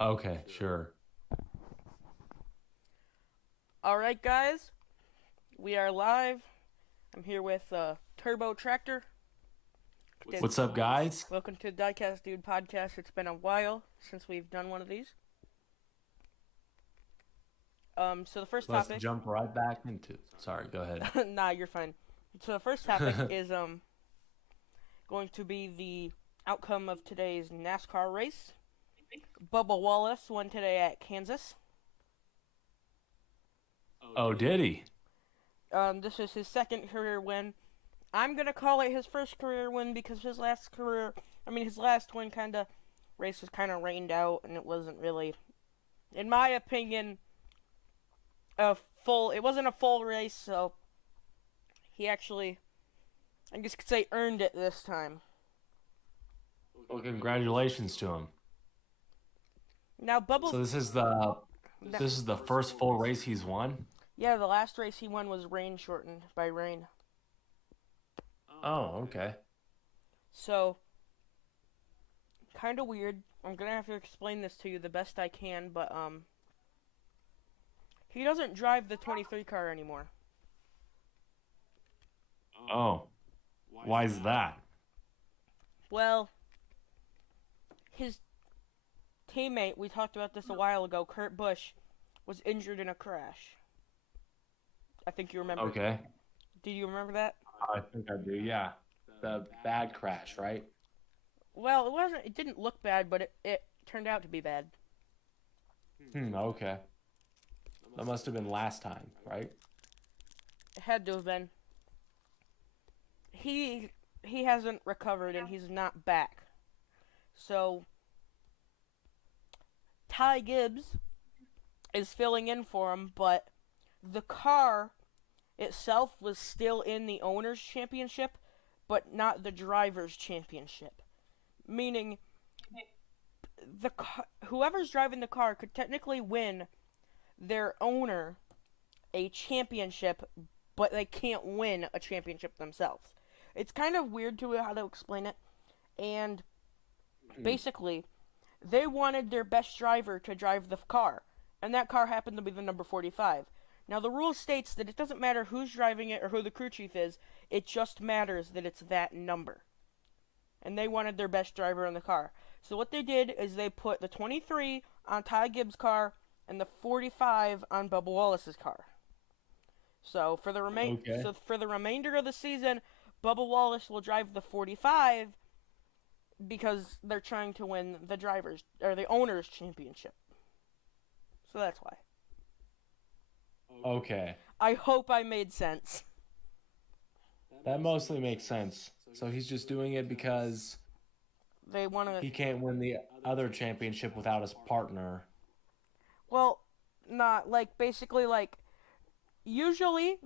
Okay, sure. All right, guys, we are live. I'm here with Turbo Tractor. What's up, guys? Welcome to the Diecast Dude podcast. It's been a while since we've done one of these. So the first Let's topic. jump right back into. Sorry, go ahead. Nah, you're fine. So the first topic is going to be the outcome of today's NASCAR race. Bubba Wallace won today at Kansas. Oh, did he? This is his second career win. I'm gonna call it his first career win because his last win race was kind of rained out, and it wasn't really, in my opinion, it wasn't a full race, so he actually, I guess you could say, earned it this time. Well, congratulations to him. Now, Bubba. So this is the first full race he's won. Yeah, the last race he won was rain shortened by rain. Oh, okay. So, kind of weird. I'm gonna have to explain this to you the best I can, but he doesn't drive the 23 car anymore. Oh, why is that? Well, his teammate, we talked about this a while ago, Kurt Busch, was injured in a crash. I think you remember. Okay. Do you remember that? I think I do, yeah. The bad crash, right? Well, it didn't look bad, but it turned out to be bad. Okay. That must have been last time, right? It had to have been. He hasn't recovered and he's not back. So Ty Gibbs is filling in for him, but the car itself was still in the owner's championship, but not the driver's championship. Meaning, whoever's driving the car could technically win their owner a championship, but they can't win a championship themselves. It's kind of weird how to explain it, and basically, they wanted their best driver to drive the car, and that car happened to be the number 45. Now, the rule states that it doesn't matter who's driving it or who the crew chief is, it just matters that it's that number. And they wanted their best driver in the car. So what they did is they put the 23 on Ty Gibbs' car and the 45 on Bubba Wallace's car. So for the remainder of the season, Bubba Wallace will drive the 45 because they're trying to win the owner's championship. So that's why. Okay. I hope I made sense. That mostly makes sense. So he's just doing it because he can't win the other championship without his partner. Well, not basically usually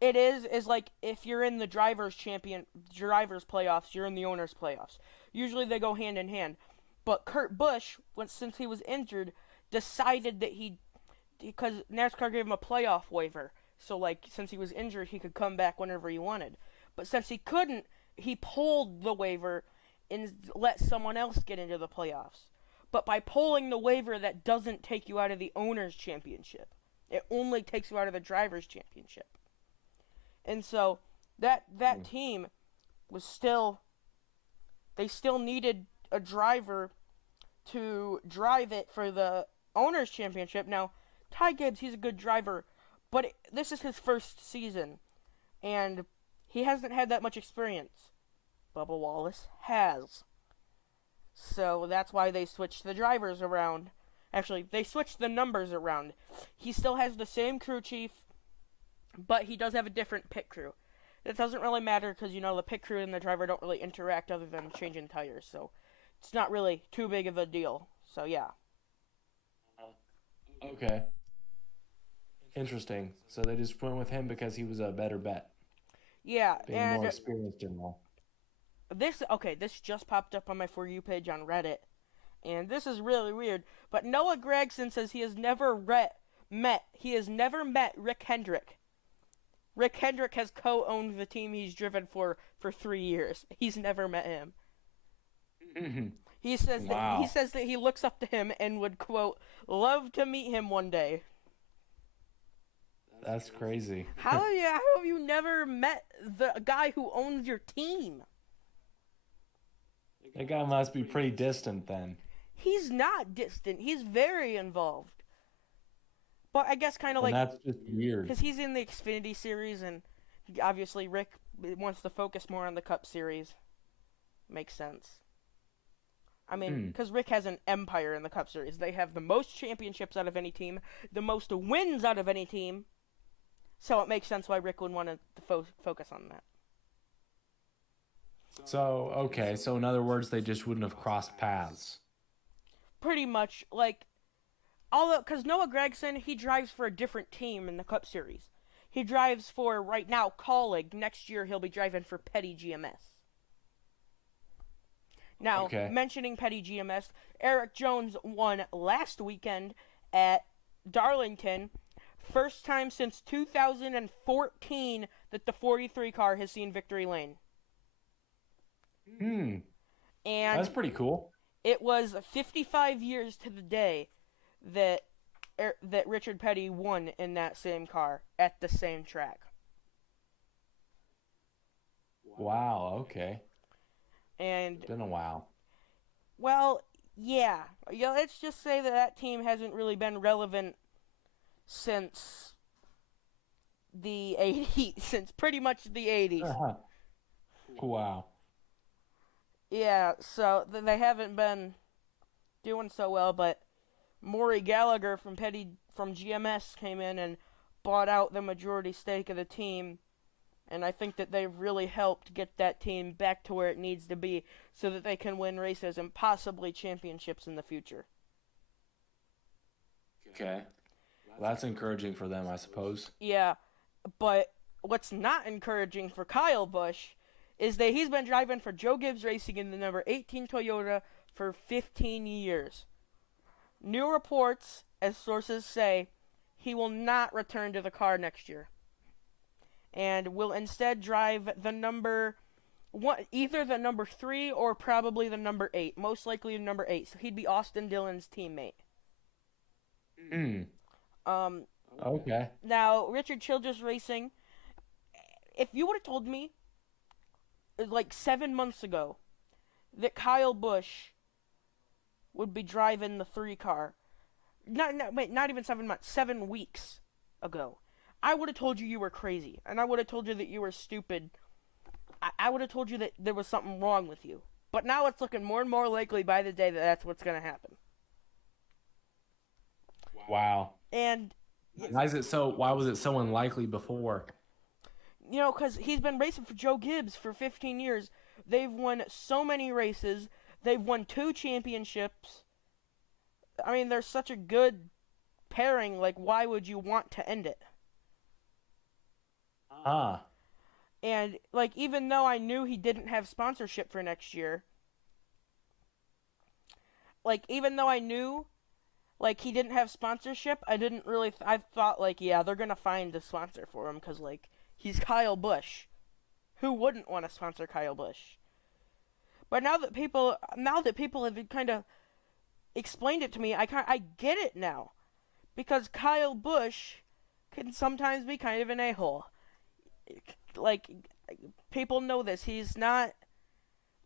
it is like if you're in the driver's playoffs, you're in the owner's playoffs. Usually they go hand in hand. But Kurt Busch, since he was injured, decided that because NASCAR gave him a playoff waiver, so since he was injured, he could come back whenever he wanted. But since he couldn't, he pulled the waiver and let someone else get into the playoffs. But by pulling the waiver, that doesn't take you out of the owner's championship. It only takes you out of the driver's championship. And so that team they still needed a driver to drive it for the owner's championship. Now, Ty Gibbs, he's a good driver, but this is his first season, and he hasn't had that much experience. Bubba Wallace has. So that's why they switched the drivers around. Actually, they switched the numbers around. He still has the same crew chief, but he does have a different pit crew. It doesn't really matter because, the pit crew and the driver don't really interact other than changing tires, so it's not really too big of a deal. So, yeah. Okay. Interesting. So they just went with him because he was a better bet. Yeah, being more experienced in all. This just popped up on my For You page on Reddit, and this is really weird, but Noah Gragson says he has never met Rick Hendrick. Rick Hendrick has co-owned the team he's driven for 3 years. He's never met him. Wow. that he looks up to him and would, quote, love to meet him one day. That's crazy. How have you never met the guy who owns your team? That guy must be pretty distant then. He's not distant. He's very involved. But I guess kind of like... that's just weird. Because he's in the Xfinity Series, and obviously Rick wants to focus more on the Cup Series. Makes sense. I mean, because Rick has an empire in the Cup Series. They have the most championships out of any team, the most wins out of any team. So it makes sense why Rick would want to focus on that. So, okay. So in other words, they just wouldn't have crossed paths. Pretty much. Like, because Noah Gragson, he drives for a different team in the Cup Series. He drives for, right now, Colleague. Next year, he'll be driving for Petty GMS. Now, mentioning Petty GMS, Eric Jones won last weekend at Darlington. First time since 2014 that the 43 car has seen victory lane. And that's pretty cool. It was 55 years to the day that Richard Petty won in that same car at the same track. Wow, okay. And it's been a while. Well, yeah. Let's just say that team hasn't really been relevant since the 80s, since pretty much the 80s. Wow. Yeah, so they haven't been doing so well, but Maury Gallagher from GMS came in and bought out the majority stake of the team, and I think that they've really helped get that team back to where it needs to be so that they can win races and possibly championships in the future. Okay. Well, that's encouraging for them, I suppose. Yeah, but what's not encouraging for Kyle Busch is that he's been driving for Joe Gibbs Racing in the number 18 Toyota for 15 years. New reports, as sources say, he will not return to the car next year, and will instead drive the number one, either the number 3 or probably the number 8, most likely the number 8. So he'd be Austin Dillon's teammate. Okay. Now, Richard Childress Racing, if you would have told me, like 7 months ago, that Kyle Busch would be driving the 3 car, not even 7 months, 7 weeks ago, I would have told you were crazy, and I would have told you that you were stupid. I would have told you that there was something wrong with you. But now it's looking more and more likely by the day that that's what's going to happen. Wow. And why was it so unlikely before? You know, because he's been racing for Joe Gibbs for 15 years. They've won so many races. They've won 2 championships. I mean, they're such a good pairing. Like, why would you want to end it? And, like, even though I knew he didn't have sponsorship for next year, like, even though I knew, like, he didn't have sponsorship, I thought, like, yeah, they're gonna find a sponsor for him, because, like, he's Kyle Busch. Who wouldn't want to sponsor Kyle Busch? But now that people have kind of explained it to me, I get it now. Because Kyle Busch can sometimes be kind of an a-hole. Like, people know this. He's not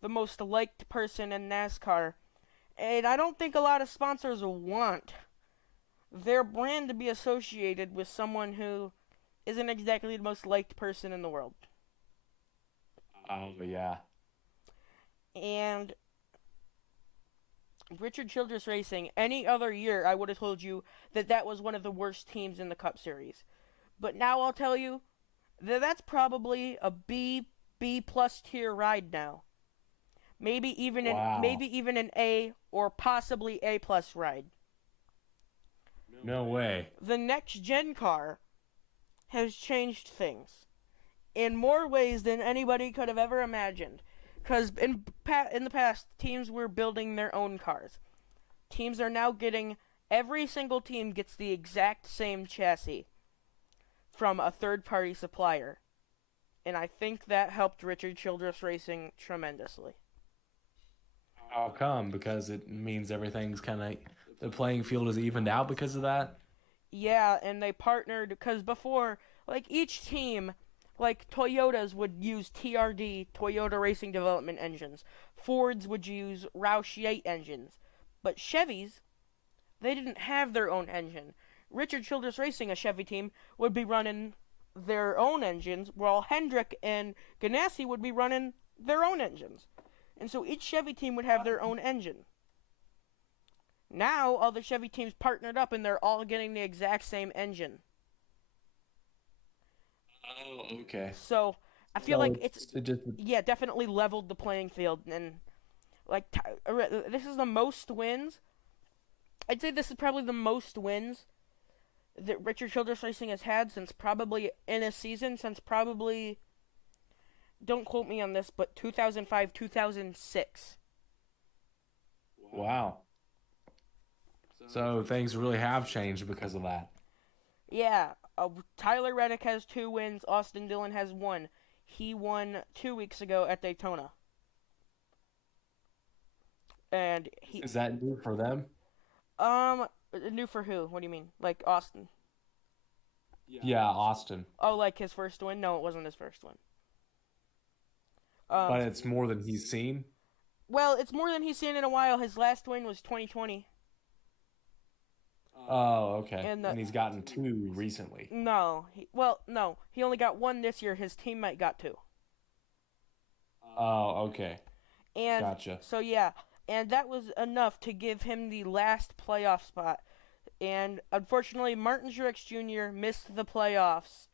the most liked person in NASCAR. And I don't think a lot of sponsors want their brand to be associated with someone who isn't exactly the most liked person in the world. Oh, yeah. And Richard Childress Racing, any other year, I would have told you that was one of the worst teams in the Cup Series. But now I'll tell you that's probably a B+ tier ride now. Maybe even an A or possibly A+ ride. No way. The next gen car has changed things in more ways than anybody could have ever imagined. Because in the past, teams were building their own cars. Teams are now every single team gets the exact same chassis from a third-party supplier. And I think that helped Richard Childress Racing tremendously. How come? Because it means everything's kind of the playing field is evened out because of that. Yeah, and they partnered because before, like each team, like Toyotas would use TRD, Toyota Racing Development engines. Fords would use Roush Yates engines. But Chevys, they didn't have their own engine. Richard Childress Racing, a Chevy team, would be running their own engines, while Hendrick and Ganassi would be running their own engines. And so each Chevy team would have their own engine. Now, all the Chevy teams partnered up and they're all getting the exact same engine. Oh, okay. So, I feel like yeah, definitely leveled the playing field. And, like, this is the most wins. I'd say this is probably the most wins that Richard Childress Racing has had since probably, in a season, since probably, don't quote me on this, but 2005, 2006. Wow. So things really have changed because of that. Yeah. Tyler Reddick has 2 wins. Austin Dillon has 1. He won 2 weeks ago at Daytona. And Is that new for them? New for who? What do you mean? Like Austin? Yeah, Austin. Oh, like his first win? No, it wasn't his first win. But it's more than he's seen? Well, it's more than he's seen in a while. His last win was 2020. Oh, okay. And he's gotten 2 recently. No. No. He only got 1 this year. His teammate got 2. Oh, okay. And gotcha. So, yeah. And that was enough to give him the last playoff spot. And, unfortunately, Martin Truex Jr. missed the playoffs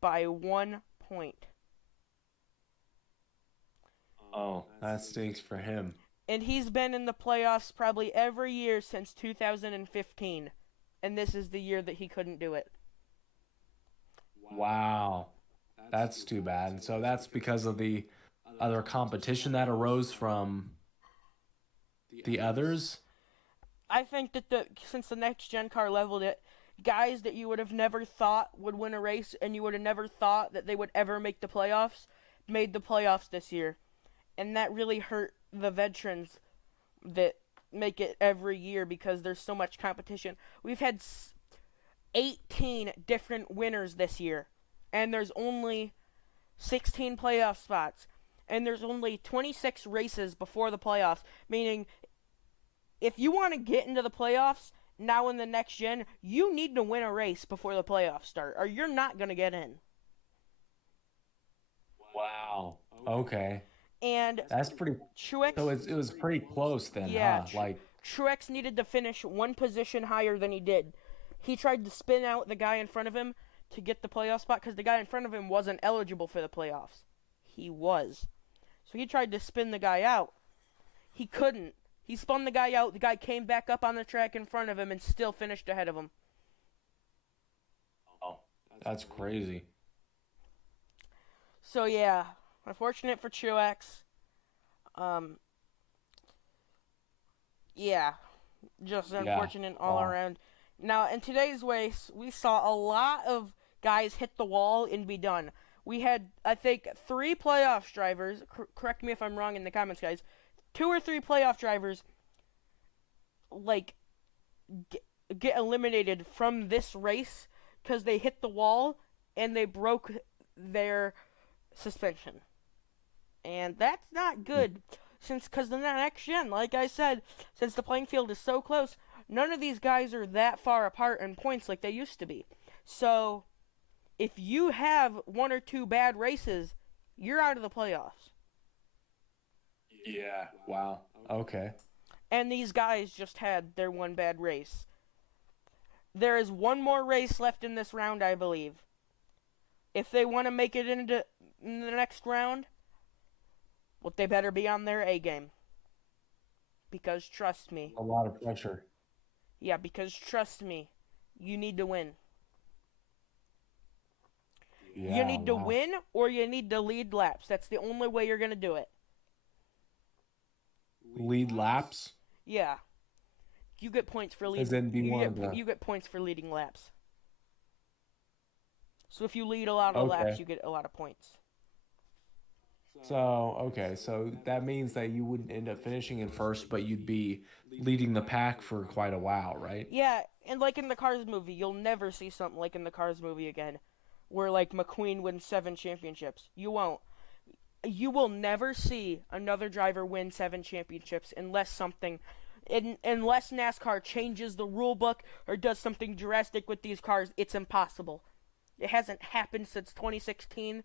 by 1 point. Oh, that stinks for him. And he's been in the playoffs probably every year since 2015. And this is the year that he couldn't do it. Wow. That's too bad. And so that's because of the other competition that arose from the others? I think that since the next gen car leveled it, guys that you would have never thought would win a race and you would have never thought that they would ever make the playoffs, made the playoffs this year. And that really hurt the veterans that make it every year because there's so much competition. We've had 18 different winners this year, and there's only 16 playoff spots, and there's only 26 races before the playoffs, meaning if you want to get into the playoffs now in the next gen, you need to win a race before the playoffs start, or you're not going to get in. Wow. Okay. And that's pretty. Truex, so it was pretty close then, yeah, huh? Like Truex needed to finish 1 position higher than he did. He tried to spin out the guy in front of him to get the playoff spot because the guy in front of him wasn't eligible for the playoffs. He was. So he tried to spin the guy out. He couldn't. He spun the guy out. The guy came back up on the track in front of him and still finished ahead of him. Oh, that's crazy. So yeah, unfortunate for Truex. Yeah, just unfortunate all around. Now, in today's race, we saw a lot of guys hit the wall and be done. We had, I think, 3 playoff drivers. Correct me if I'm wrong in the comments, guys. 2 or 3 playoff drivers, like, get eliminated from this race because they hit the wall and they broke their suspension. And that's not good. Because the next gen, like I said, since the playing field is so close, none of these guys are that far apart in points like they used to be. So, if you have 1 or 2 bad races, you're out of the playoffs. Yeah, wow. Okay. And these guys just had their 1 bad race. There is 1 more race left in this round, I believe. If they want to make it into the next round, well, they better be on their A game. Because trust me. A lot of pressure. Yeah, because trust me, you need to win. Yeah, you need to win or you need to lead laps. That's the only way you're going to do it. Lead laps? Yeah. You get points for leading. You get points for leading laps. So if you lead a lot of laps, you get a lot of points. So, okay, so that means that you wouldn't end up finishing in first, but you'd be leading the pack for quite a while, right? Yeah, and like in the Cars movie, you'll never see something like in the Cars movie again, where like McQueen wins 7 championships. You won't. You will never see another driver win 7 championships unless NASCAR changes the rule book or does something drastic with these cars. It's impossible. It hasn't happened since 2016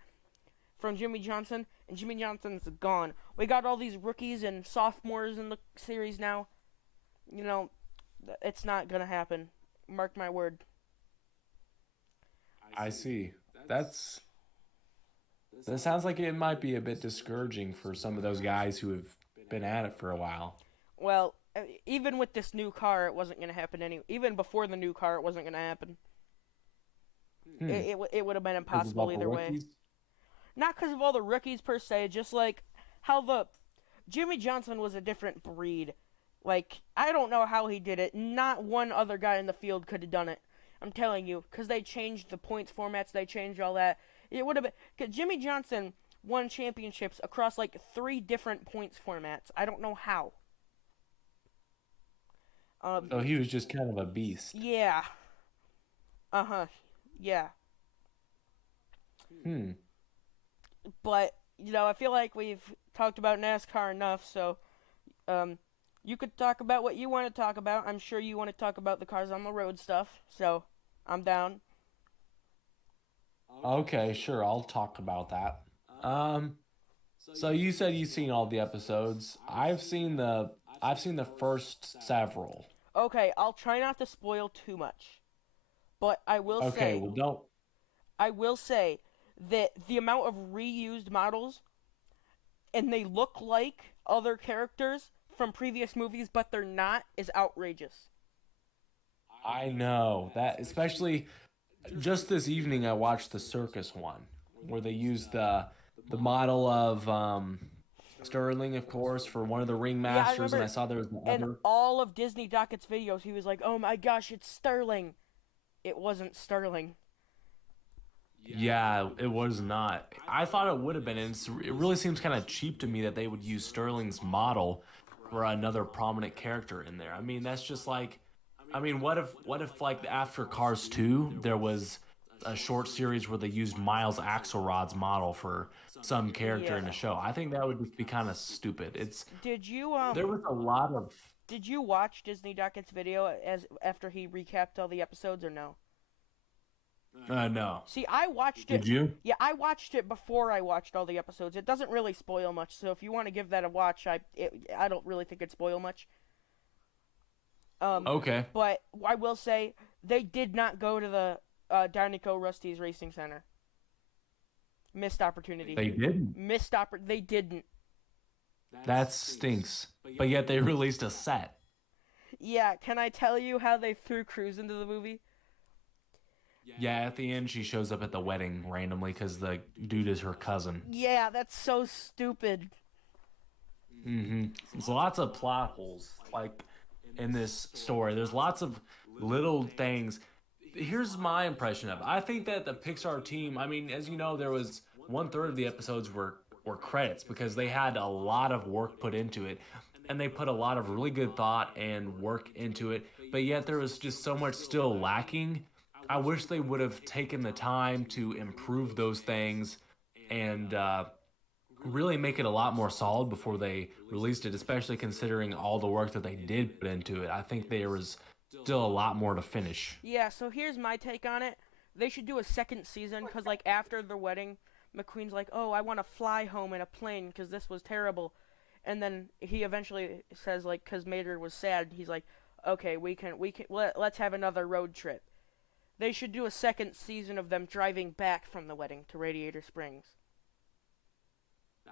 from Jimmy Johnson, and Jimmy Johnson's gone. We got all these rookies and sophomores in the series now. You know, it's not gonna happen. Mark my word. I see. That sounds like it might be a bit discouraging for some of those guys who have been at it for a while. Well, even with this new car, it wasn't gonna happen even before the new car, it wasn't gonna happen. It would have been impossible either way. Not because of all the rookies per se, just like how the Jimmy Johnson was a different breed. Like, I don't know how he did it. Not one other guy in the field could have done it. I'm telling you, because they changed the points formats, they changed all that. It would have been, because Jimmy Johnson won championships across like 3 different points formats. I don't know how. So he was just kind of a beast. Yeah. Yeah. But, you know, I feel like we've talked about NASCAR enough, so you could talk about what you want to talk about. I'm sure you want to talk about the cars on the road stuff, so I'm down. Okay, sure, I'll talk about that. So you said you've seen all the episodes. I've seen the first several. Okay, I'll try not to spoil too much. But I will say Okay, well don't. I will say that the amount of reused models and they look like other characters from previous movies, but they're not, is outrageous. I know that, especially just this evening I watched the circus one where they used the model of Sterling, of course, for one of the ringmasters, and I saw there was another. And all of Disney Docket's videos, he was like, "Oh my gosh, it's Sterling." It wasn't Sterling. Yeah, it was not. I thought it would have been, and it really seems kind of cheap to me that they would use Sterling's model for another prominent character in there. I mean, that's just like, I mean, what if like after Cars 2, there was a short series where they used Miles Axelrod's model for some character in the show? I think that would just be kind of stupid. There was a lot of. Did you watch Disney Docket's video after he recapped all the episodes or no? No. See, I watched it. Did you? Yeah, I watched it before I watched all the episodes. It doesn't really spoil much, so if you want to give that a watch, I don't really think it spoil much. Okay. But I will say they did not go to the Dinoco Rusty's Racing Center. Missed opportunity. They didn't. They didn't. That stinks. But yet they released a set. Yeah, can I tell you how they threw Cruz into the movie? Yeah, at the end she shows up at the wedding randomly because the dude is her cousin. Yeah, that's so stupid. There's lots of plot holes, like, in this story. There's lots of little things. Here's my impression of it. I think that the Pixar team, I mean, as you know, there was 1/3 of the episodes were credits because they had a lot of work put into it. And they put a lot of really good thought and work into it. But yet there was just so much still lacking. I wish they would have taken the time to improve those things and really make it a lot more solid before they released it, especially considering all the work that they did put into it. I think there was still a lot more to finish. Yeah, so here's my take on it. They should do a second season because, like, after the wedding, McQueen's like, "Oh, I want to fly home in a plane because this was terrible." And then he eventually says, like, because Mater was sad, he's like, "Okay, let's have another road trip." They should do a second season of them driving back from the wedding to Radiator Springs.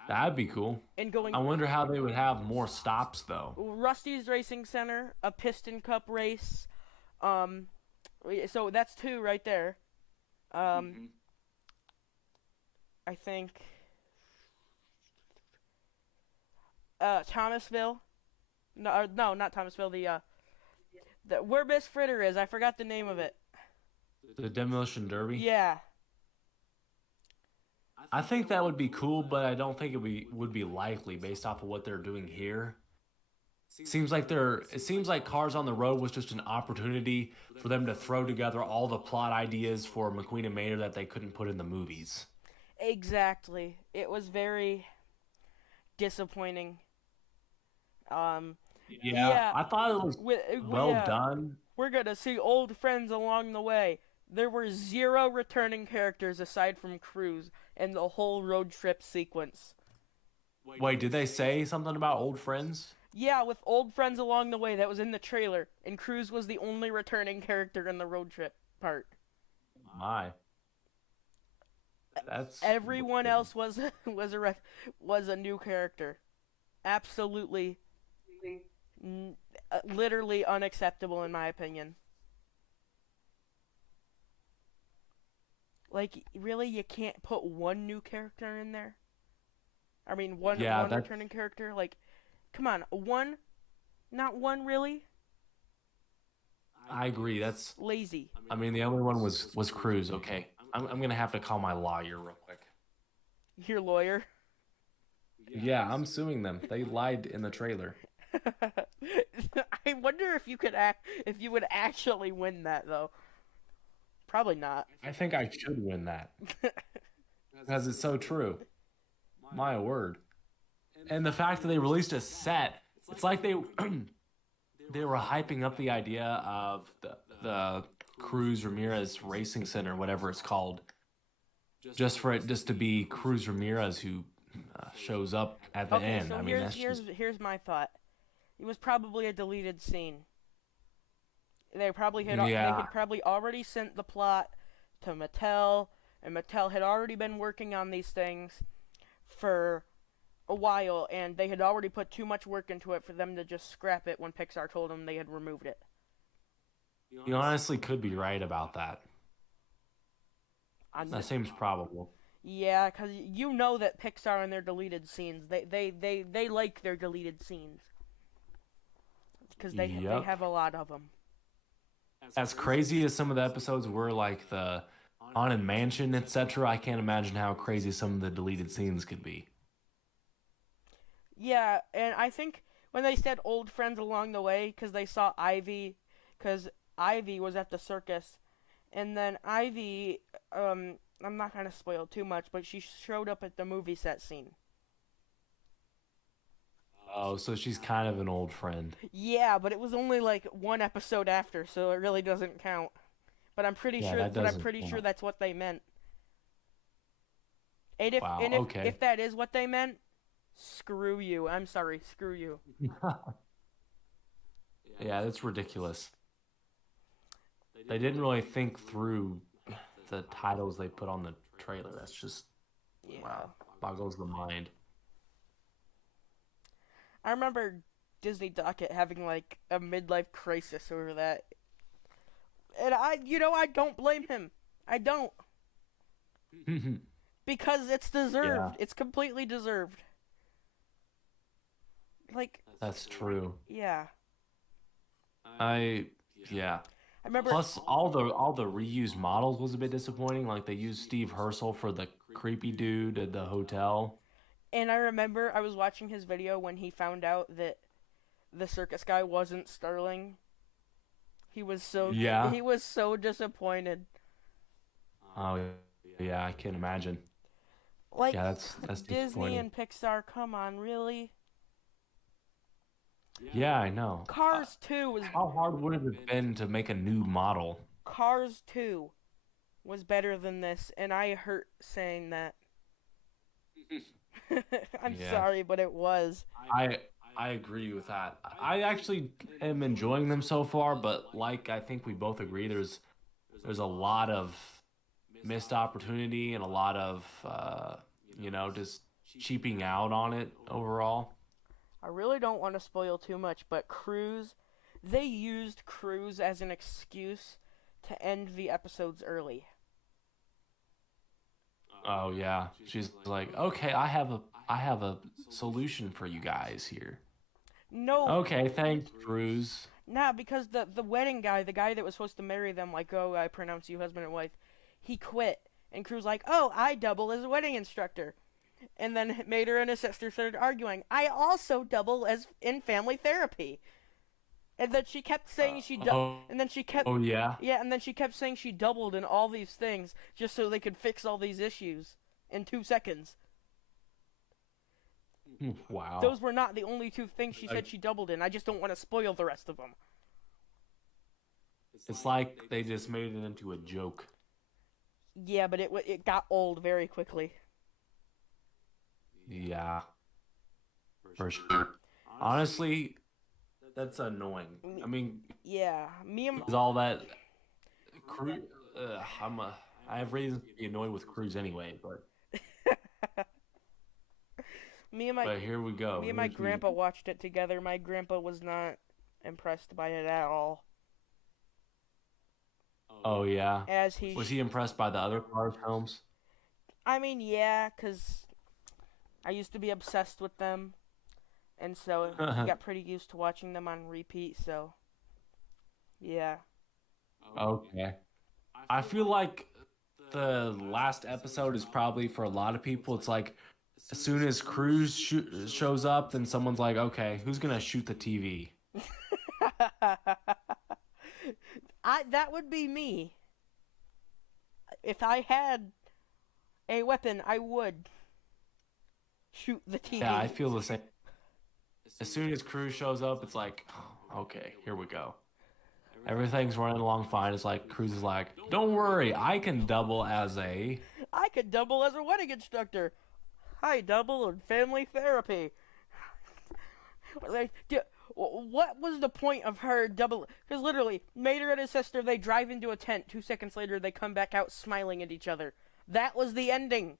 That'd be cool. And going. I wonder how they would have more stops though. Rusty's Racing Center, a Piston Cup race. So that's 2 right there. I think. Thomasville. No, not Thomasville. The where Miss Fritter is. I forgot the name of it. The Demolition Derby? Yeah. I think that would be cool, but I don't think would be likely based off of what they're doing here. It seems like Cars on the Road was just an opportunity for them to throw together all the plot ideas for McQueen and Mater that they couldn't put in the movies. Exactly. It was very disappointing. Um, Yeah, yeah, I thought it was well yeah, done. we're gonna see old friends along the way. There were zero returning characters aside from Cruz and the whole road trip sequence. Wait, did they say something about old friends? Yeah, with old friends along the way, that was in the trailer, and Cruz was the only returning character in the road trip part. My, that's Everyone else was was a new character. Absolutely, literally unacceptable in my opinion. Like, really, you can't put one new character in there? I mean, yeah. one That returning character. Like, come on, one, not one really. I agree. That's Lazy. I mean the only one was Cruz. Okay, I'm gonna have to call my lawyer real quick. Your lawyer. Yeah, I'm suing them. They lied in the trailer. I wonder if if you would actually win that though. Probably not. I think I should win that because it's so true. My word. And the fact that they released a set, it's like they they were hyping up the idea of the Cruz Ramirez Racing Center, whatever it's called, just for it just to be Cruz Ramirez who shows up at the Okay, end. so I mean, that's just here's my thought. It was probably a deleted scene. They yeah. had probably already sent the plot to Mattel, and Mattel had already been working on these things for a while, and they had already put too much work into it for them to just scrap it when Pixar told them they had removed it. You honestly could be right about that. I'm, That seems probable. yeah, because you know that Pixar and their deleted scenes, they like their deleted scenes because they Yep. have a lot of them. As crazy as some of the episodes were, like the Haunted Mansion, etc., I can't imagine how crazy some of the deleted scenes could be. Yeah, and I think when they said old friends along the way, because they saw Ivy, because Ivy was at the circus, and then Ivy, I'm not gonna spoil too much, but she showed up at the movie set scene. Oh, so she's kind of an old friend. Yeah, but it was only like one episode after, so it really doesn't count. Yeah, that But I'm doesn't pretty sure count. that's what they meant. Wow, If okay. that is what they meant, screw you. I'm sorry, screw you. Yeah, that's ridiculous. They didn't really think through the titles they put on the trailer. That's just, Yeah. wow, boggles the mind. I remember Disney Docket having like a midlife crisis over that. And I don't blame him. I don't. Because it's Yeah, deserved. It's completely deserved. Like, that's true. yeah. I, yeah. I remember, Plus, all the reused models was a bit disappointing. Like they used Steve Herschel for the creepy dude at the hotel. and I remember I was watching his video when he found out that the circus guy wasn't Sterling. Yeah. He was so disappointed. Oh, yeah. I can imagine. Like, Yeah, that's Disney disappointing. and Pixar, come on, really? Yeah, I know. Cars 2 was How hard would it have been to make a new model? Cars 2 was better than this, and I hurt saying that. I'm Yeah, sorry, but it was. I I agree with that. I actually am enjoying them so far, but like I think we both agree, there's a lot of missed opportunity and a lot of just cheaping out on it overall. I really don't want to spoil too much, but they used Cruz as an excuse to end the episodes early. Oh yeah, she's like, okay, I have a solution for you guys here. No, Okay, thanks, Cruz. nah, because the wedding guy, the guy that was supposed to marry them, like, oh, I pronounce you husband and wife, he quit, And Crew's like, oh, I double as a wedding instructor. And then Mater and his sister started arguing. I also double as in family therapy. And then she kept saying and then she kept Oh yeah. yeah, and then she kept saying she doubled in all these things just so they could fix all these issues in 2 seconds. Wow. Those were not the only 2 things she said she doubled in. I just don't want to spoil the rest of them. It's like they just made it into a joke. Yeah, but it got old very quickly. Yeah. For sure. Honestly, that's annoying. I mean, yeah, is all that Cruz? I have reasons to be annoyed with Cruz anyway, but but here we go. Me and my grandpa watched it together. My grandpa was not impressed by it at all. Oh yeah. Was he impressed by the other Cars films? I mean, yeah, cause I used to be obsessed with them, and so I got pretty used to watching them on repeat. So, yeah. Okay. I feel like the last episode is probably for a lot of people. It's like as soon as Cruz shows up, then someone's like, okay, who's gonna shoot the TV? That would be me. If I had a weapon, I would shoot the TV. Yeah, I feel the same. As soon as Cruz shows up, it's like, okay, here we go. Everything's running along fine. It's like Cruz is like, don't worry, I can double as a wedding instructor. I double in family therapy. Like, what was the point of her double? Because literally, Mater and his sister, they drive into a tent. 2 seconds later, they come back out smiling at each other. That was the ending.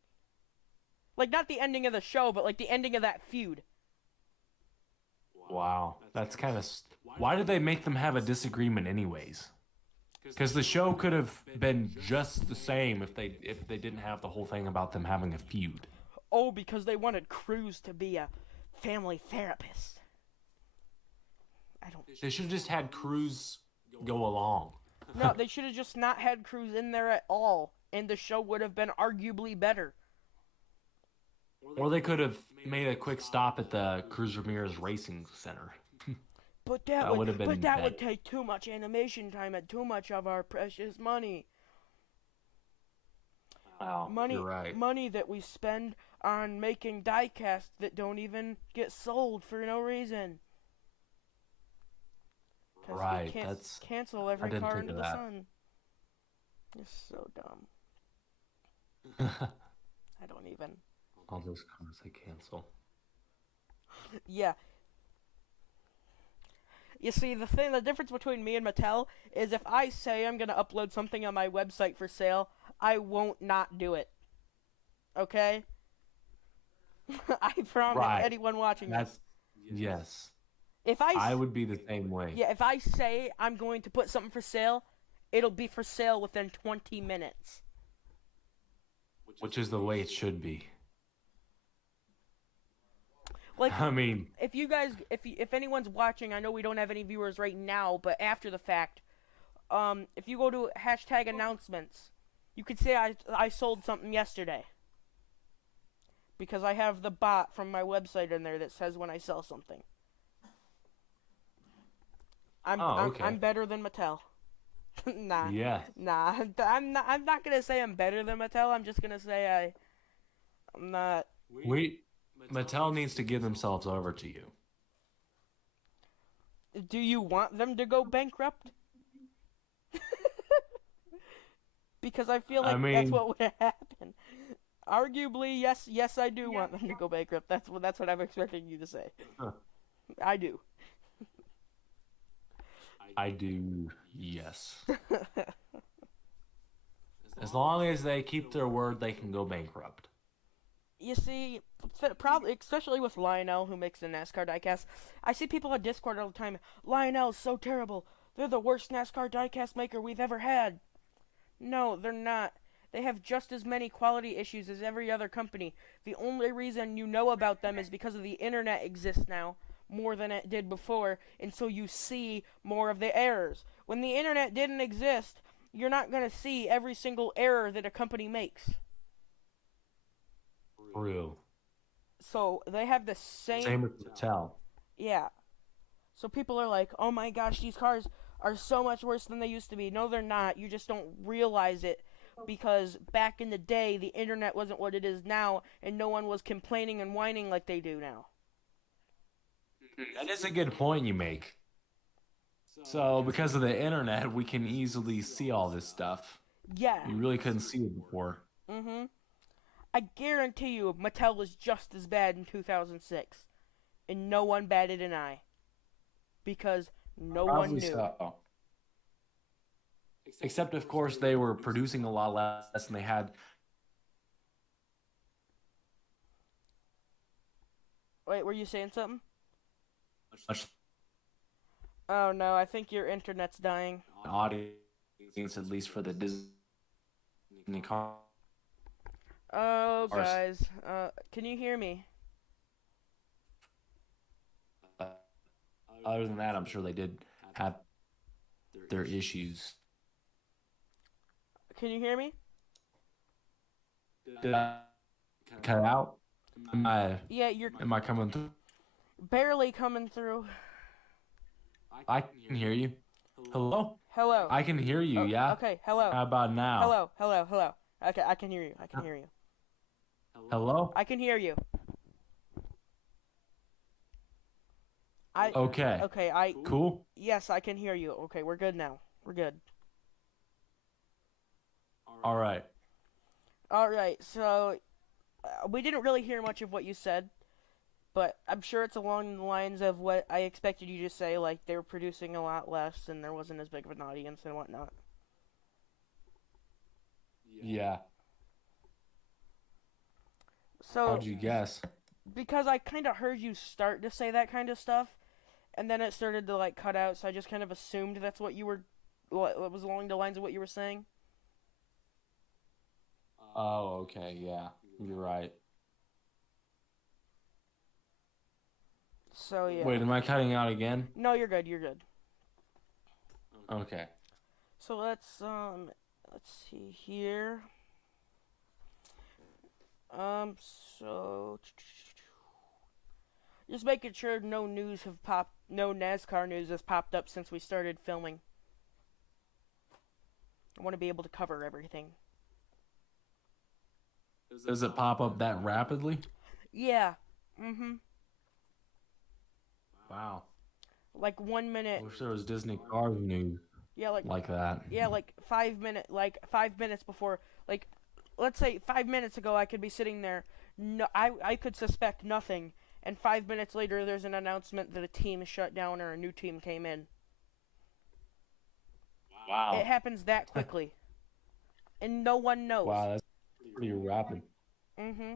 Like, not the ending of the show, but like the ending of that feud. Wow, that's kind of. Why did they make them have a disagreement, anyways? Because the show could have been just the same if they didn't have the whole thing about them having a feud. Oh, because they wanted Cruz to be a family therapist. They should have just had Cruz go along. No, they should have just not had Cruz in there at all, and the show would have been arguably better. Or they could have made a quick stop at the Cruz Ramirez Racing Center. But that would take too much animation time and too much of our precious money. Wow, you're right. Money that we spend on making diecasts that don't even get sold for no reason. Right, that's cancel every car under the sun. It's so dumb. I don't even. All those cars they cancel. Yeah. You see, the difference between me and Mattel is if I say I'm gonna upload something on my website for sale, I won't not do it. Okay? I promise anyone watching this. Yes. If I would be the same way. Yeah, if I say I'm going to put something for sale, it'll be for sale within 20 minutes. Which is the way it should be. Like, I mean, if anyone's watching, I know we don't have any viewers right now, but after the fact, if you go to hashtag announcements, you could say I sold something yesterday. Because I have the bot from my website in there that says when I sell something. I'm better than Mattel. Nah. Yeah. Nah. I'm not gonna say I'm better than Mattel. I'm just gonna say I'm not. Mattel needs to give themselves over to you. Do you want them to go bankrupt? Because I feel like that's what would happen. Arguably, yes, I do want them to go bankrupt. That's what I'm expecting you to say. Huh. I do. I do, yes. As long as they keep their word, they can go bankrupt. You see, probably, especially with Lionel, who makes the NASCAR diecast, I see people on Discord all the time, Lionel's so terrible. They're the worst NASCAR diecast maker we've ever had. No, they're not. They have just as many quality issues as every other company. The only reason you know about them is because of the internet exists now, more than it did before, and so you see more of the errors. When the internet didn't exist, you're not gonna see every single error that a company makes. True. So they have the Same same. with Mattel. Yeah. So people are like, oh my gosh, these cars are so much worse than they used to be. No, they're not. You just don't realize it because back in the day, the internet wasn't what it is now, and no one was complaining and whining like they do now. That is a good point you make. So, because of the internet, we can easily see all this stuff. Yeah. You really couldn't see it before. Mm-hmm. I guarantee you Mattel was just as bad in 2006, and no one batted an eye. Because no one Probably knew. so. Except, of course, they were producing a lot less and they had. Wait, were you saying something? Much Oh no, I think your internet's dying. audience, at least for the Disney car. Oh, guys, can you hear me? Other than that, I'm sure they did have their issues. Can you hear me? Did I cut out? Yeah, you're Am I coming through? barely coming through. I can hear you. Hello? Hello. I can hear you, Oh, yeah? Okay, hello. How about now? Hello. Okay, I can hear you. I can hear you. Hello? I can hear you. Okay. Okay, Cool? yes, I can hear you. Okay, we're good now. We're good. All right. All right, so we didn't really hear much of what you said, but I'm sure it's along the lines of what I expected you to say, like they were producing a lot less and there wasn't as big of an audience and whatnot. Yeah. So, How'd you guess? because I kind of heard you start to say that kind of stuff, and then it started to like cut out, so I just kind of assumed that's what you were, what was along the lines of what you were saying. Oh, okay, yeah. You're right. So yeah. Wait, am I cutting out again? No, you're good. You're good. Okay. So let's see here. So just making sure no NASCAR news has popped up since we started filming. I want to be able to cover everything. Does it pop up that rapidly? Yeah. Mm-hmm. Wow. Like 1 minute. I wish there was Disney Cars news Yeah, like that. Yeah, like 5 minutes before, like, let's say 5 minutes ago, I could be sitting there. No, I could suspect nothing, and 5 minutes later, there's an announcement that a team is shut down or a new team came in. Wow. It happens that quickly, and no one knows. Wow, that's pretty rapid. Mm-hmm.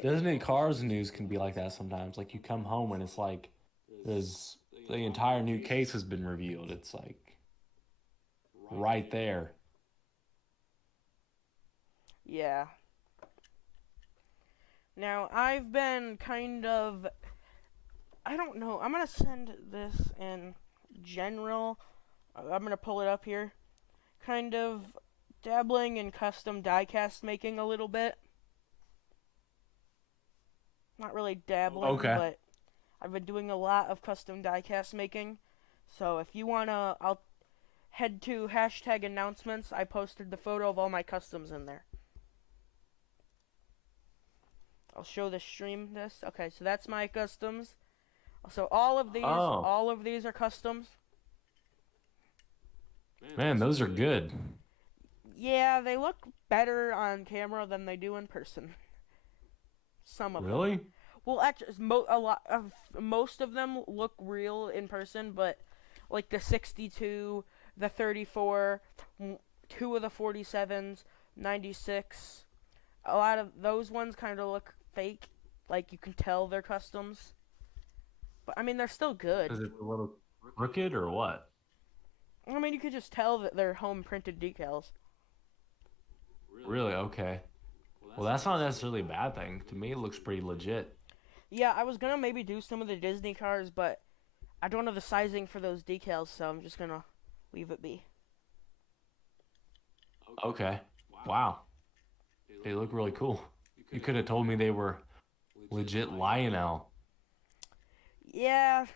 Disney Cars news can be like that sometimes. Like you come home and it's like there's the entire new case has been revealed. It's like right there. Yeah. Now, I've been kind of, I don't know, I'm going to send this in general. I'm going to pull it up here. Kind of dabbling in custom diecast making a little bit. Not really dabbling, Okay. but I've been doing a lot of custom diecast making. So if you want to, I'll head to #announcements. I posted the photo of all my customs in there. I'll show the stream this. Okay, so that's my customs. So all of these are customs. Man, those are good. Yeah, they look better on camera than they do in person. Some of them. Really? Well, actually, most of them look real in person, but like the 62, the 34, 2 of the 47s, 96, a lot of those ones kind of look fake. Like you can tell they're customs. But I mean, they're still good. Is it a little crooked or what? I mean, you could just tell that they're home printed decals. Really? Okay. Well, that's not necessarily a bad thing. To me, it looks pretty legit. Yeah, I was gonna maybe do some of the Disney cars, but I don't know the sizing for those decals, so I'm just gonna leave it be. Okay. Wow. They look really cool. You could have told me they were legit Lionel. Yeah,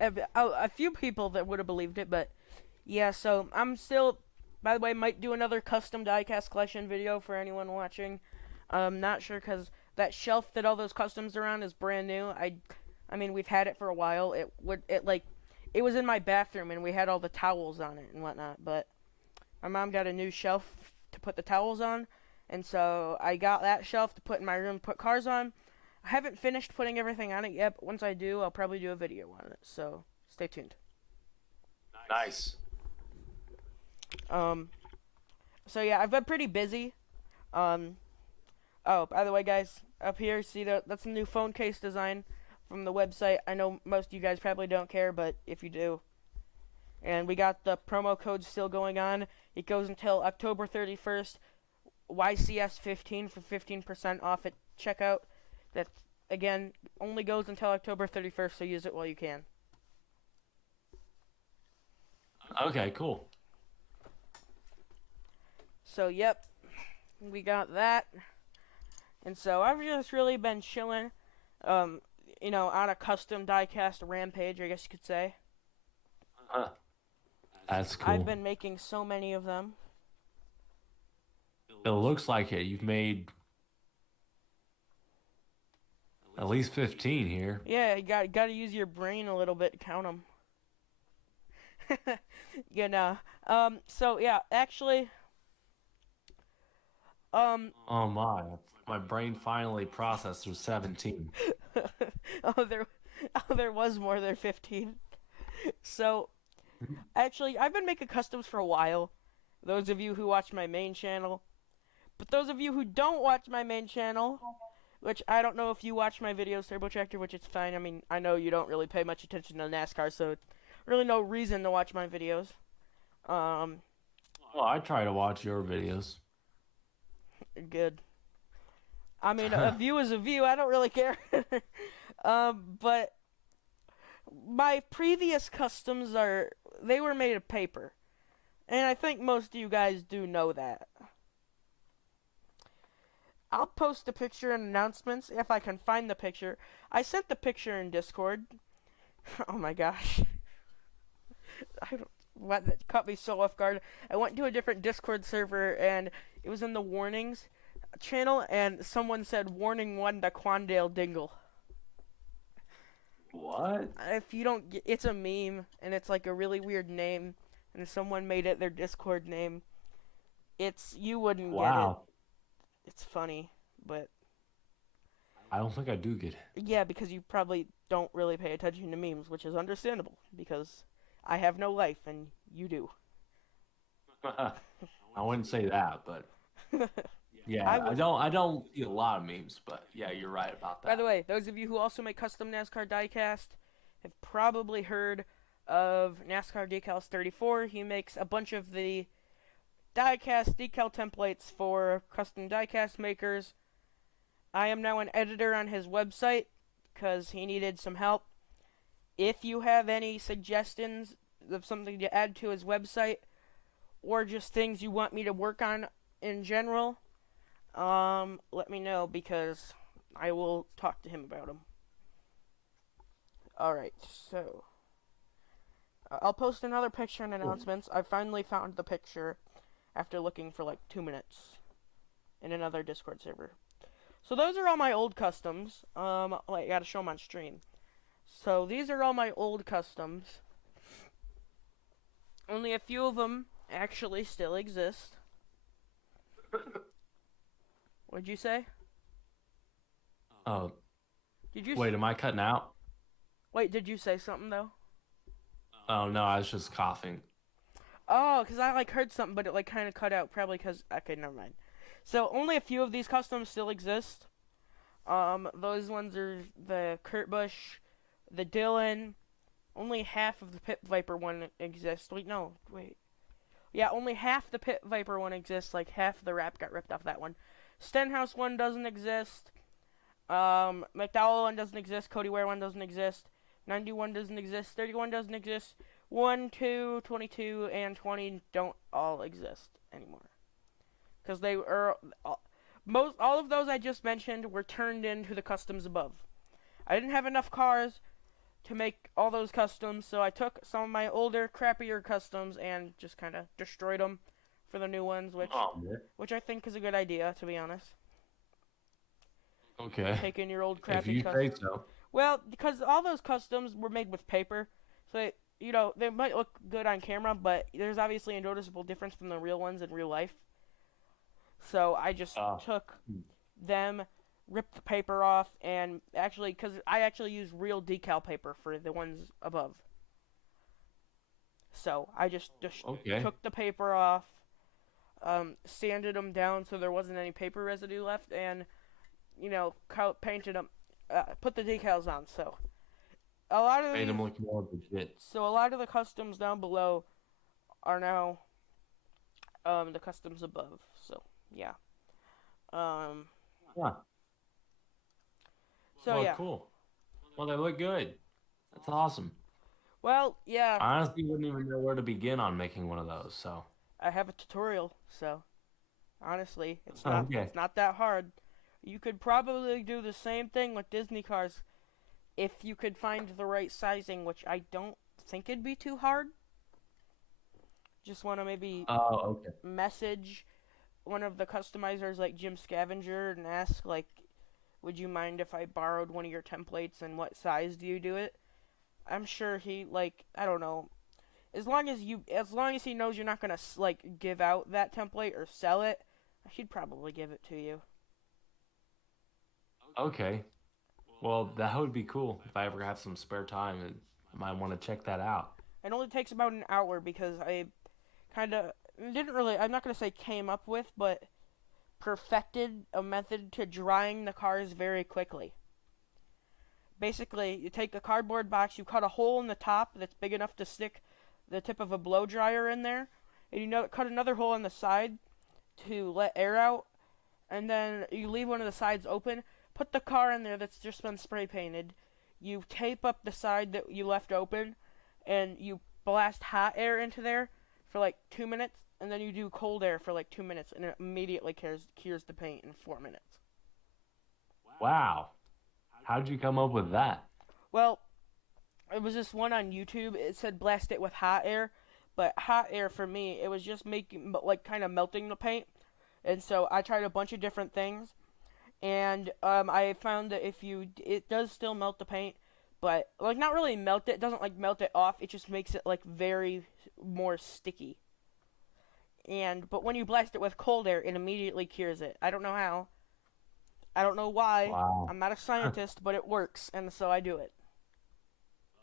a few people that would have believed it, but yeah. So I'm still, by the way, might do another custom diecast collection video for anyone watching. I'm not sure because that shelf that all those customs are on is brand new. I mean, we've had it for a while. It was in my bathroom and we had all the towels on it and whatnot. But my mom got a new shelf to put the towels on, and so I got that shelf to put in my room, put cars on. I haven't finished putting everything on it yet, but once I do, I'll probably do a video on it. So stay tuned. Nice. Um, so yeah, I've been pretty busy. Um, oh, by the way, guys, up here, see that's a new phone case design from the website. I know most of you guys probably don't care, but if you do, and we got the promo code still going on. It goes until October 31st. YCS15 for 15% off at checkout. That again only goes until October 31st, so use it while you can. Okay, cool. So yep, we got that, and so I've just really been chilling, on a custom diecast rampage, I guess you could say. Huh. That's cool. I've been making so many of them. It looks like it. You've made at least 15 here. Yeah, you got to use your brain a little bit to count them. So yeah, actually, Oh my brain finally processed through 17. oh there was more than 15. So actually, I've been making customs for a while. Those of you who watch my main channel, but those of you who don't watch my main channel, which I don't know if you watch my videos, Turbo Tractor, which is fine. I mean, I know you don't really pay much attention to NASCAR, so it's really no reason to watch my videos. Well, I try to watch your videos. Good. I mean, a view is a view. I don't really care. But my previous customs they were made of paper. And I think most of you guys do know that. I'll post a picture in announcements if I can find the picture. I sent the picture in Discord. Oh my gosh. That caught me so off guard. I went to a different Discord server and it was in the warnings channel and someone said warning 1 to Quandale Dingle. What? If you don't get, it's a meme and it's like a really weird name and someone made it their Discord name. You wouldn't get it. It's funny, but I don't think I do get it. Yeah, because you probably don't really pay attention to memes, which is understandable because I have no life and you do. I wouldn't say that, but yeah, I don't see a lot of memes, but yeah, you're right about that. By the way, those of you who also make custom NASCAR diecast have probably heard of NASCAR Decals 34. He makes a bunch of the diecast decal templates for custom diecast makers. I am now an editor on his website because he needed some help. If you have any suggestions of something to add to his website or just things you want me to work on in general, let me know because I will talk to him about them. Alright, so I'll post another picture in announcements. I finally found the picture after looking for like 2 minutes in another Discord server. So those are all my old customs. I gotta show them on stream. So these are all my old customs. Only a few of them actually still exist. What'd you say? Oh. Did you Wait, am I cutting out? Wait, did you say something though? Oh no, I was just coughing. Oh, because I heard something, but it kind of cut out. Probably because okay, never mind. So only a few of these customs still exist. Those ones are the Kurt Busch, the Dylan. Only half of the Pit Viper one exists. Wait. Yeah, only half the Pit Viper one exists. Like half of the wrap got ripped off that one. Stenhouse one doesn't exist. McDowell one doesn't exist. Cody Ware one doesn't exist. 91 doesn't exist. 31 doesn't exist. 1, 2, 22, and 20 don't all exist anymore. Because they are all of those I just mentioned were turned into the customs above. I didn't have enough cars to make all those customs, so I took some of my older, crappier customs and just kind of destroyed them for the new ones, which I think is a good idea, to be honest. Okay. Taking your old If crappy you say customs. so. Well, because all those customs were made with paper, so they might look good on camera, but there's obviously a noticeable difference from the real ones in real life. So I just took them, ripped the paper off, and because I actually use real decal paper for the ones above. So I just took the paper off, sanded them down so there wasn't any paper residue left, and painted them, put the decals on. So a lot of made them look more legit. So a lot of the customs down below are now the customs above. So yeah. Yeah. So well, yeah. Cool. Well, they look good. That's awesome. Well, yeah. I honestly wouldn't even know where to begin on making one of those. So I have a tutorial. So honestly, it's not that hard. You could probably do the same thing with Disney cars if you could find the right sizing, which I don't think it'd be too hard. Just want to maybe message one of the customizers like Jim Scavenger and ask, like, would you mind if I borrowed one of your templates and what size do you do it? I'm sure he, I don't know. As long as he knows you're not going to, give out that template or sell it, he'd probably give it to you. Okay. Well, that would be cool if I ever have some spare time, and I might want to check that out. It only takes about an hour because I kind of I'm not going to say came up with, but perfected a method to drying the cars very quickly. Basically, you take a cardboard box, you cut a hole in the top that's big enough to stick the tip of a blow dryer in there, and cut another hole on the side to let air out, and then you leave one of the sides open, put the car in there that's just been spray painted, you tape up the side that you left open, and you blast hot air into there for 2 minutes, and then you do cold air for 2 minutes, and it immediately cures the paint in 4 minutes. Wow. How'd you come up with that? Well, it was this one on YouTube. It said blast it with hot air, but hot air for me, it was just making, kind of melting the paint. And so I tried a bunch of different things, and I found that it does still melt the paint, but not really melt it. It doesn't melt it off. It just makes it very more sticky. But when you blast it with cold air, it immediately cures it. I don't know how. I don't know why. Wow. I'm not a scientist, but it works, and so I do it.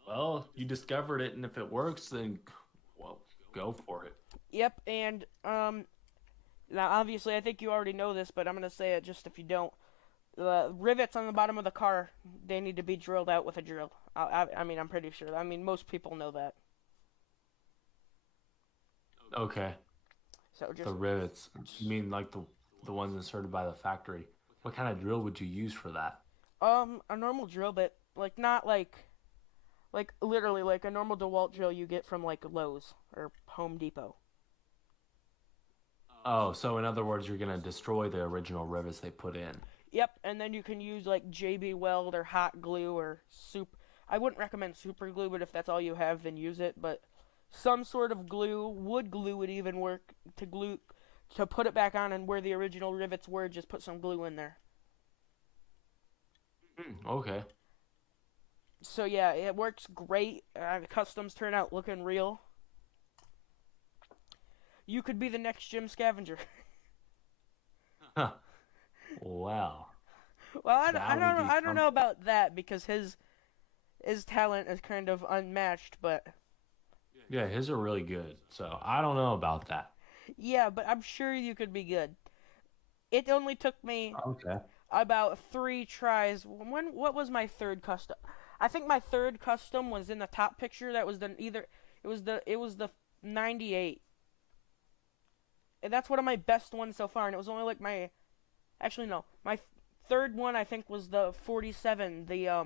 Well, you discovered it, and if it works, then, well, go for it. Yep, and, now, obviously, I think you already know this, but I'm going to say it just if you don't. The rivets on the bottom of the car, they need to be drilled out with a drill. I mean, I'm pretty sure. I mean, most people know that. Okay. So just the rivets. You mean the ones inserted by the factory? What kind of drill would you use for that? A normal drill bit, not literally a normal DeWalt drill you get from Lowe's or Home Depot. Oh, so in other words, you're gonna destroy the original rivets they put in. Yep, and then you can use JB Weld or hot glue or I wouldn't recommend super glue, but if that's all you have, then use it. But some sort of glue, wood glue would even work to put it back on, and where the original rivets were, just put some glue in there. Okay. So yeah, it works great. The customs turn out looking real. You could be the next Jim Scavenger. Huh. Wow. Well, I don't know about that because his talent is kind of unmatched, but yeah, his are really good. So I don't know about that. Yeah, but I'm sure you could be good. It only took me about 3 tries. What was my third custom? I think my third custom was in the top picture. That was it was the 98. And that's one of my best ones so far, and it was only my third one I think was the 47, the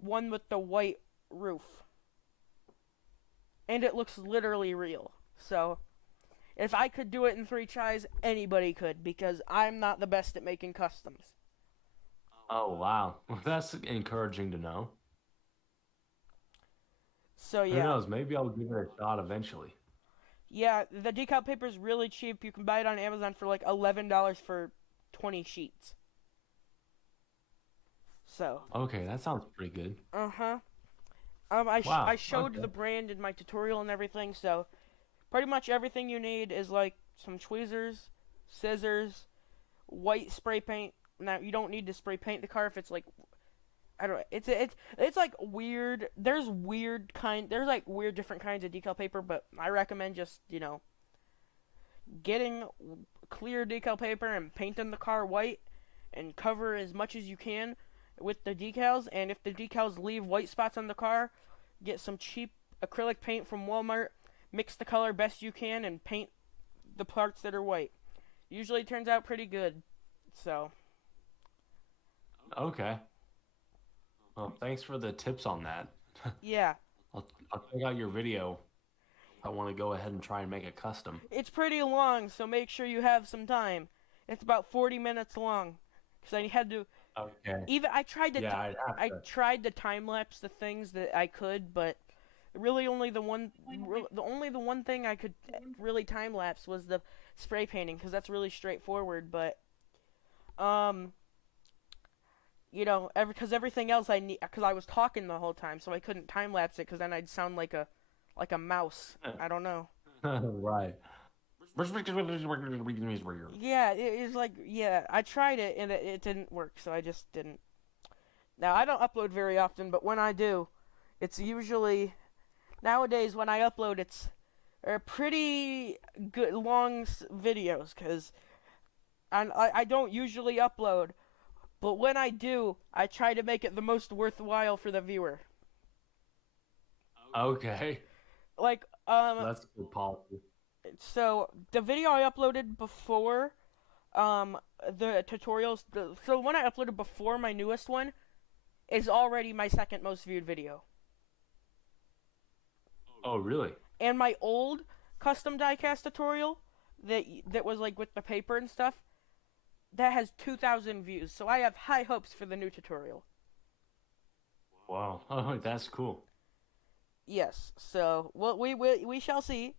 one with the white roof. and it looks literally real. So, if I could do it in 3 tries, anybody could, because I'm not the best at making customs. Oh wow, that's encouraging to know. So Who yeah, knows? Maybe I'll give it a shot eventually. yeah, the decal paper is really cheap. You can buy it on Amazon for like $11 for 20 sheets. So, Okay, that sounds pretty good. uh-huh. Wow. I showed Okay. the brand in my tutorial and everything, so pretty much everything you need is like some tweezers, scissors, white spray paint. Now, you don't need to spray paint the car if it's like I don't know. It's like weird. There's like weird different kinds of decal paper, but I recommend just, getting clear decal paper and painting the car white and cover as much as you can with the decals. And if the decals leave white spots on the car, get some cheap acrylic paint from Walmart, mix the color best you can, and paint the parts that are white. Usually turns out pretty good. So, Okay. Well, thanks for the tips on that. yeah. I'll check out your video. I want to go ahead and try and make a custom. It's pretty long, so make sure you have some time. It's about 40 minutes long, because I had to Okay. even Yeah, I'd have I to. tried to time lapse the things that I could, but really only the one thing I could really time lapse was the spray painting, because that's really straightforward. But um, because everything else I need, because I was talking the whole time, so I couldn't time lapse it, because then I'd sound like a mouse. I don't know. Right. Yeah, it's like, yeah, I tried it and it didn't work, so I just didn't. Now, I don't upload very often, but when I do, it's usually, nowadays when I upload, it's pretty good long videos, because I don't usually upload, but when I do, I try to make it the most worthwhile for the viewer. Okay. Like, That's a good policy. so the video I uploaded before the tutorials, so one I uploaded before my newest one is already my second most viewed video. Oh, really? And my old custom diecast tutorial that was like with the paper and stuff, that has 2,000 views. So I have high hopes for the new tutorial. Wow. Oh, that's cool. Yes. So we shall see.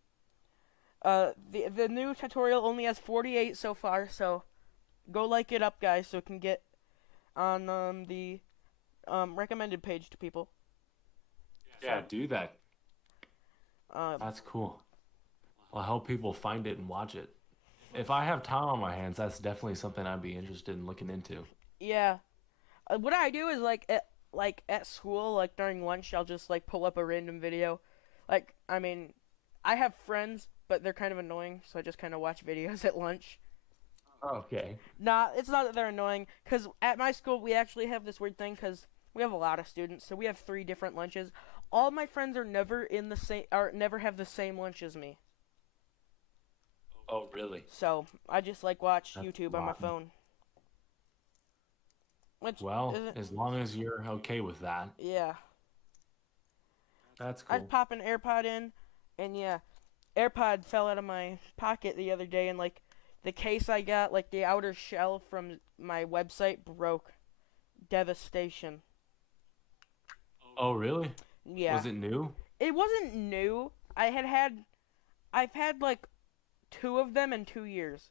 The new tutorial only has 48 so far, so go like it up, guys, so it can get on the recommended page to people. Yeah, do that. Um, That's cool. I'll help people find it and watch it. If I have time on my hands, that's definitely something I'd be interested in looking into. yeah. What I do is at school, like during lunch, I'll just like pull up a random video. Like, I mean, I have friends, but they're kind of annoying, so I just kind of watch videos at lunch. Okay. Nah, it's not that they're annoying, because at my school we actually have this weird thing, because we have a lot of students, so we have 3 different lunches. All my friends are never in the same, or never have the same lunch as me. Oh, really? So I just like watch That's YouTube on my rotten. phone. Which Well, isn't, as long as you're okay with that, yeah. that's I'd cool. pop an AirPod in, and yeah, AirPod fell out of my pocket the other day, and like the case I got, like the outer shell from my website broke. Devastation. Oh, really? Yeah. Was it new? It wasn't new. I've had like 2 of them in 2 years.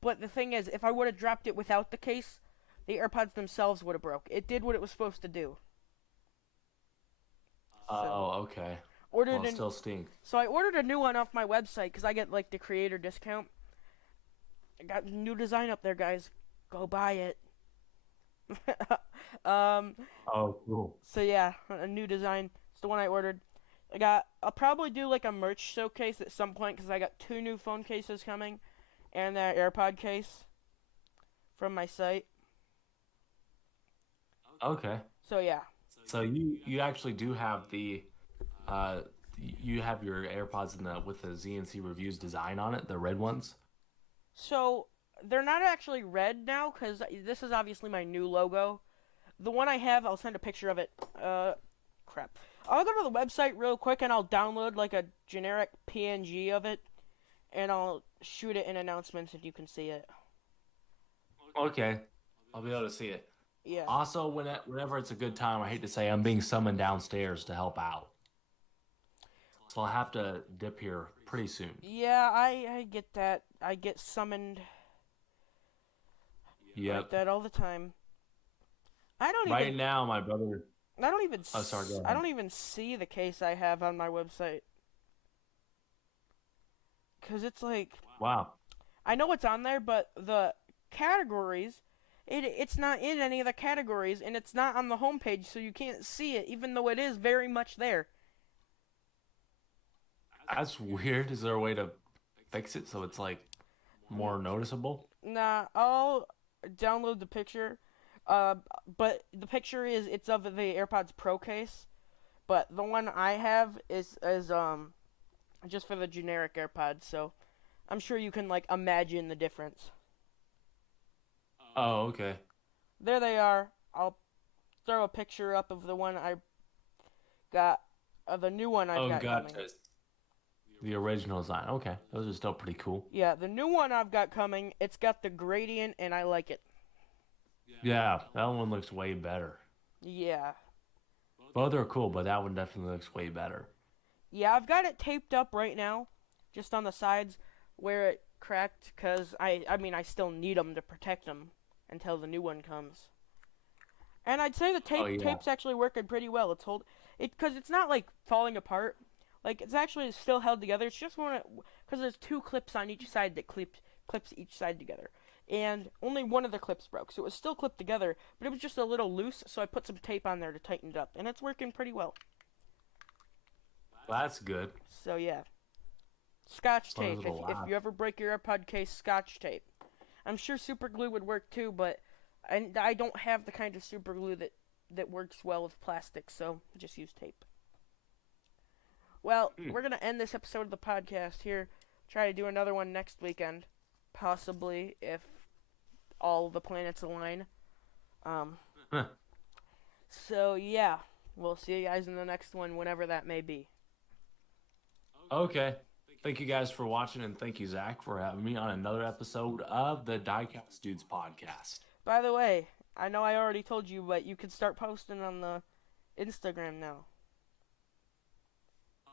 But the thing is, if I would have dropped it without the case, the AirPods themselves would have broke. It did what it was supposed to do. So Oh, okay. ordered Well, it an, still stinks. so I ordered a new one off my website because I get like the creator discount. I got a new design up there, guys. Go buy it. um. Oh, cool. So yeah, a new design. It's the one I ordered. I'll probably do like a merch showcase at some point because I got 2 new phone cases coming, and that AirPod case from my site. Okay. So yeah, So you actually do have uh you have your AirPods with the ZNC reviews design on it, the red ones. so they're not actually red now because this is obviously my new logo. The one I have, I'll send a picture of it. Crap. I'll go to the website real quick and I'll download like a generic PNG of it, and I'll shoot it in announcements and you can see it. Okay, I'll be able to see it. Yeah. Also, whenever it's a good time, I hate to say I'm being summoned downstairs to help out. So I'll have to dip here pretty soon. Yeah, I get that. I get summoned like that all the time. Right now, my brother. I don't even. Oh, sorry. Go ahead. I don't even see the case I have on my website. Cause it's like. Wow. I know it's on there, but the categories, it's not in any of the categories, and it's not on the homepage, so you can't see it, even though it is very much there. That's weird. Is there a way to fix it so it's like more noticeable? Nah, I'll download the picture. But the picture it's of the AirPods Pro case, but the one I have is just for the generic AirPods, so I'm sure you can like imagine the difference. Oh, okay. There they are. I'll throw a picture up of the one I got, the new one I've got coming. The original design. Okay, those are still pretty cool. Yeah, the new one I've got coming, it's got the gradient, and I like it. Yeah, that one looks way better. Yeah. Both are cool, but that one definitely looks way better. Yeah, I've got it taped up right now, just on the sides where it cracked, because I mean, I still need them to protect them until the new one comes. And I'd say the tape's actually working pretty well. Because it's not like falling apart. Like, it's actually still held together. It's just because there's two clips on each side that clips each side together. And only one of the clips broke, so it was still clipped together, but it was just a little loose, so I put some tape on there to tighten it up, and it's working pretty well. That's good. So, yeah. Scotch tape. If you ever break your AirPod case, Scotch tape. I'm sure super glue would work too, but I don't have the kind of super glue that works well with plastic, so just use tape. Well, we're going to end this episode of the podcast here. Try to do another one next weekend. Possibly, if all the planets align. So, yeah. We'll see you guys in the next one, whenever that may be. Okay. Thank you guys for watching, and thank you, Zach, for having me on another episode of the Diecast Dudes podcast. By the way, I know I already told you, but you can start posting on the Instagram now.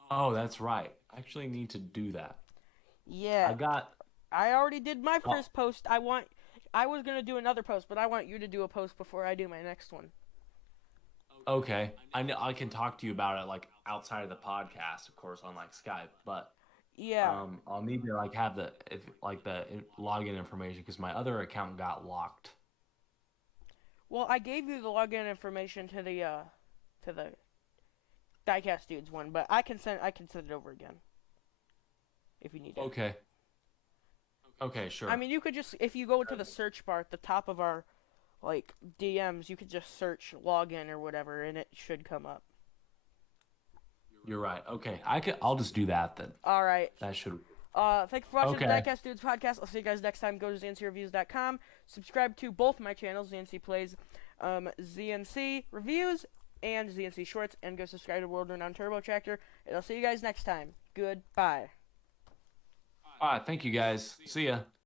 Oh, that's right. I actually need to do that. Yeah. I already did my first post. I was going to do another post, but I want you to do a post before I do my next one. Okay. I know I can talk to you about it like outside of the podcast, of course, on like Skype, but yeah. I'll need to like have the login information because my other account got locked. Well, I gave you the login information to the Diecast Dudes one, but I can send it over again if you need it. Okay. Okay, sure. I mean, you could just, if you go to the search bar at the top of our like DMs, you could just search login or whatever, and it should come up. You're right. Okay, I'll just do that then. All right. That should. Thanks for watching the Diecast Dudes podcast. I'll see you guys next time. Go to ZNCReviews.com. Subscribe to both my channels, ZNC Plays, ZNC Reviews, and ZNC Shorts, and go subscribe to World Renowned Turbo Tractor. And I'll see you guys next time. Goodbye. All right, thank you guys. See ya.